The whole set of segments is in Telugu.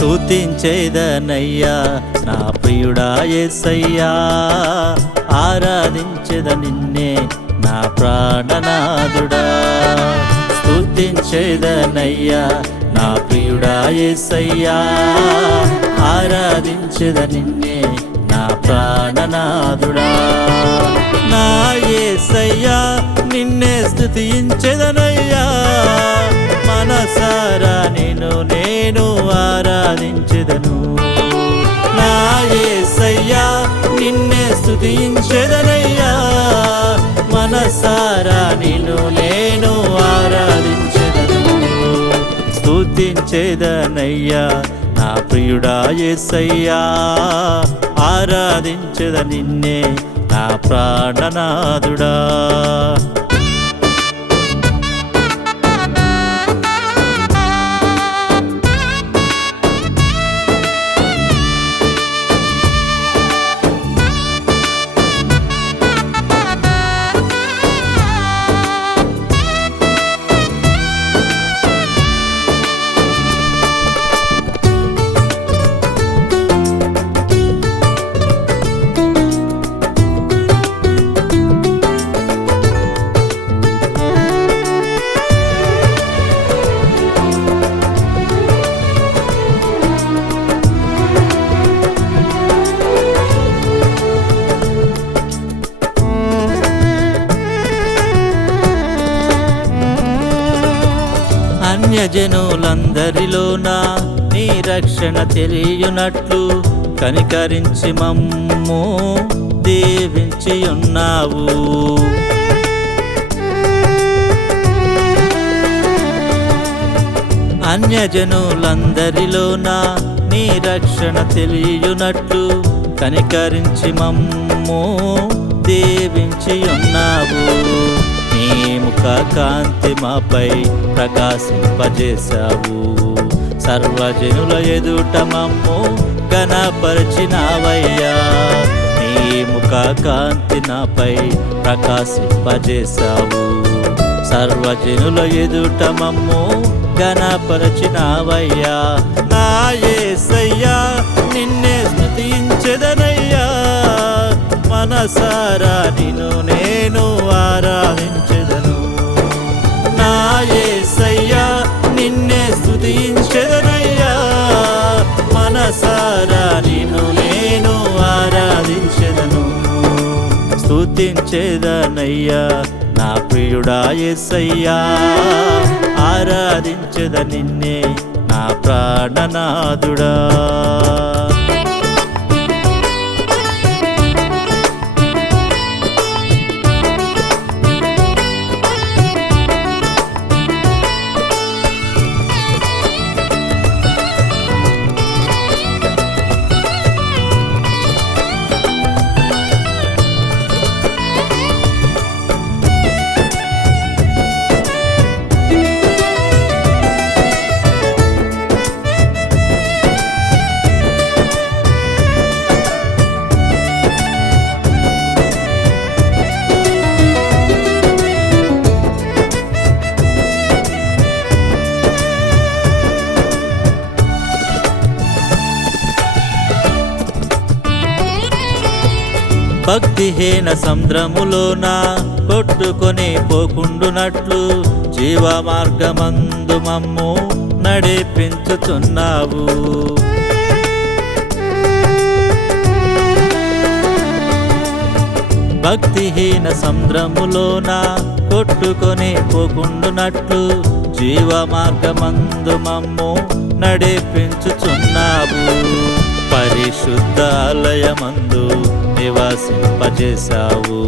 స్తుతించేదనయ్యా నా ప్రియుడా యేసయ్యా, ఆరాధించెద నిన్నే నా ప్రాణనాథుడా. స్తుతించేదనయ్యా నా ప్రియుడా యేసయ్యా, ఆరాధించెద నిన్నే నా ప్రాణనాథుడా. నా యేసయ్యా నిన్నే స్తుతించెదనయ్యా, మనసారా నిన్ను నేను ఆరాధించెదను. నా యేసయ్యా నిన్నే స్తుతించెదనయ్యా, మనసారా నిన్ను నేను ఆరాధించెదను. స్తుతించెదనయ్యా నా ప్రియుడా యేసయ్యా, ఆరాధించెద నిన్నే నా ప్రాణనాథుడా. అన్యజనులందరిలోన నీ రక్షణ తెలియనట్లు కనికరించి మమ్ము దీవించి ఉన్నావు. అన్యజనులందరిలోన నీ రక్షణ తెలియనట్లు కనికరించి మమ్ము దీవించి ఉన్నావు. నీ ముఖ కాంతి మాపై ప్రకాశింపజేశావు, సర్వజనుల ఎదుట మమ్ము ఘనపరచినావయ్యా. నీ ముఖ కాంతి నాపై ప్రకాశింపజేశావు, సర్వజనుల ఎదుట మమ్ము ఘనపరచినావయ్యా. నా యేసయ్యా నిన్నే స్తుతించెదనయ్యా, మనసారా నిన్ను నేను ఆరాధించెదను. నా యేసయ్యా నిన్నే స్తుతించెదనయ్యా, మనసారా నిన్ను నేను ఆరాధించెదను. స్తుతించెదనయ్యా నా ప్రియుడా యేసయ్యా, ఆరాధించెద నిన్నే నా ప్రాణనాథుడా. భక్తిహీన సముద్రములోన కొట్టుకొని పోకుండునట్లు జీవ మార్గమందు మమ్ము నడిపించుచున్నావు. భక్తిహీన సముద్రములోన కొట్టుకొని పోకుండునట్లు జీవ మార్గమందు మమ్ము నడిపించుచున్నావు. పరిశుద్ధాలయమందు నివాసింపజేశావు,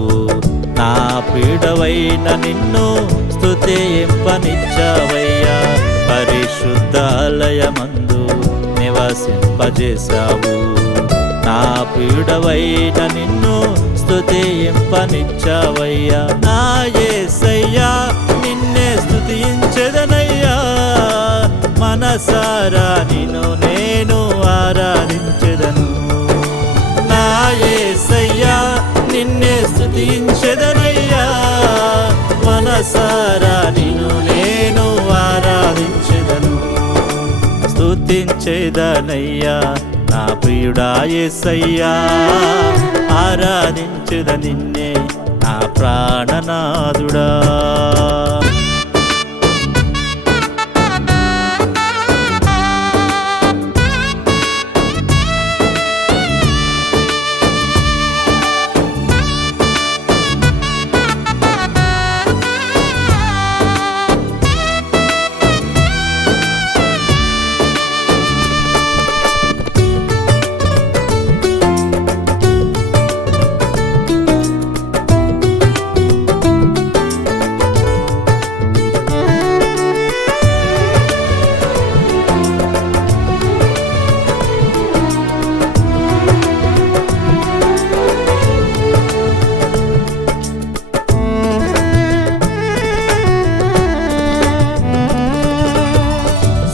నా పీడవైన నిన్ను స్తుతింపనిచ్చావయ్యా. పరిశుద్ధాలయమందు నివాసింపజేశావు, నా పీడవైన నిన్ను స్తుతింపనిచ్చావయ్యా. నా యేసయ్యా నిన్నే స్తుతించెదనయ్యా, మనసారా నిన్ను నేను ఆరాధించెదను. నా యేసయ్యా నిన్నే స్తుతించెదనయ్యా, మనసారా నిన్ను నేను ఆరాధించెదను. స్తుతించేదనయ్యా నా ప్రియుడా యేసయ్యా ఆరాధించెద నిన్నే నా ప్రాణనాథుడా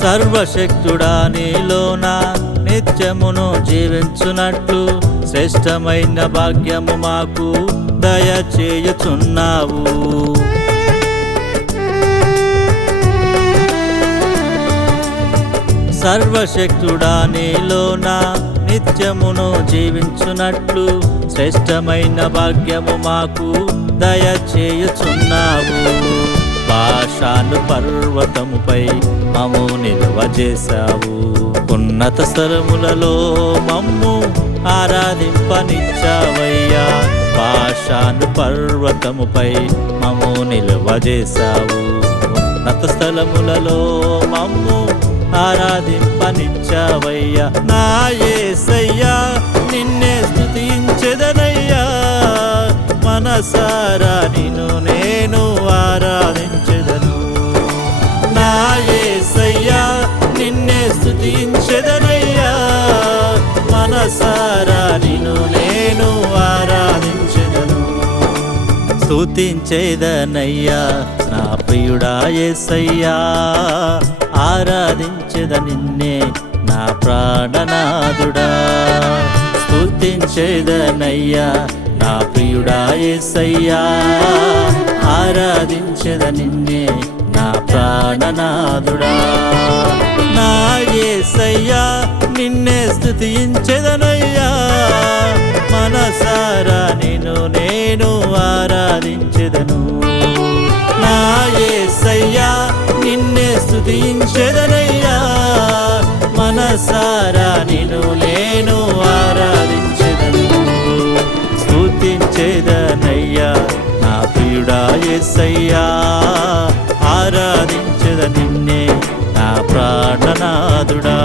సర్వశక్తుడా నీలోన నిత్యమును జీవించునట్లు శ్రేష్టమైన భాగ్యము మాకు దయచేయుచున్నావు సర్వశక్తుడా నీలోన నిత్యమును జీవించునట్లు శ్రేష్టమైన భాగ్యము మాకు దయచేయుచున్నావు పాషాను పర్వతముపై మమ్ము నిలువజేశావు ఉన్నత స్థలములలో మమ్ము ఆరాధింపనిచ్చావయ్యా పాషాను పర్వతముపై మమ్ము నిలువజేశావు ఉన్నత స్థలములలో మమ్ము ఆరాధింపనిచ్చావయ్యా నా యేసయ్యా నిన్నే స్తుతించెదనయ్యా మనసారా నిన్ను నేను ఆరాధించెదను నా యేసయ్యా నిన్నే స్తుతించెదనయ్యా మనసారా నిన్ను నేను ఆరాధించెదను స్తుతించెదనయ్యా నా ప్రియుడా యేసయ్యా ఆరాధించెద నిన్నే నా ప్రాణనాథుడా స్తుతించెదనయ్యా నా ప్రియుడా యేసయ్యా ఆరాధించెద నిన్నే నా ప్రాణనాథుడా నా యేసయ్యా నిన్నే స్తుతించెదనయ్యా మనసారా నిన్ను నేను ఆరాధించెదను నా యేసయ్యా నిన్నే స్తుతించెదనయ్యా మనసారా నిన్ను నేను ఆరాధించెదను స్తుతించెదనయ్యా నా ప్రియుడా యేసయ్యా ఆరాధించెద నిన్నే నా ప్రాణనాథుడా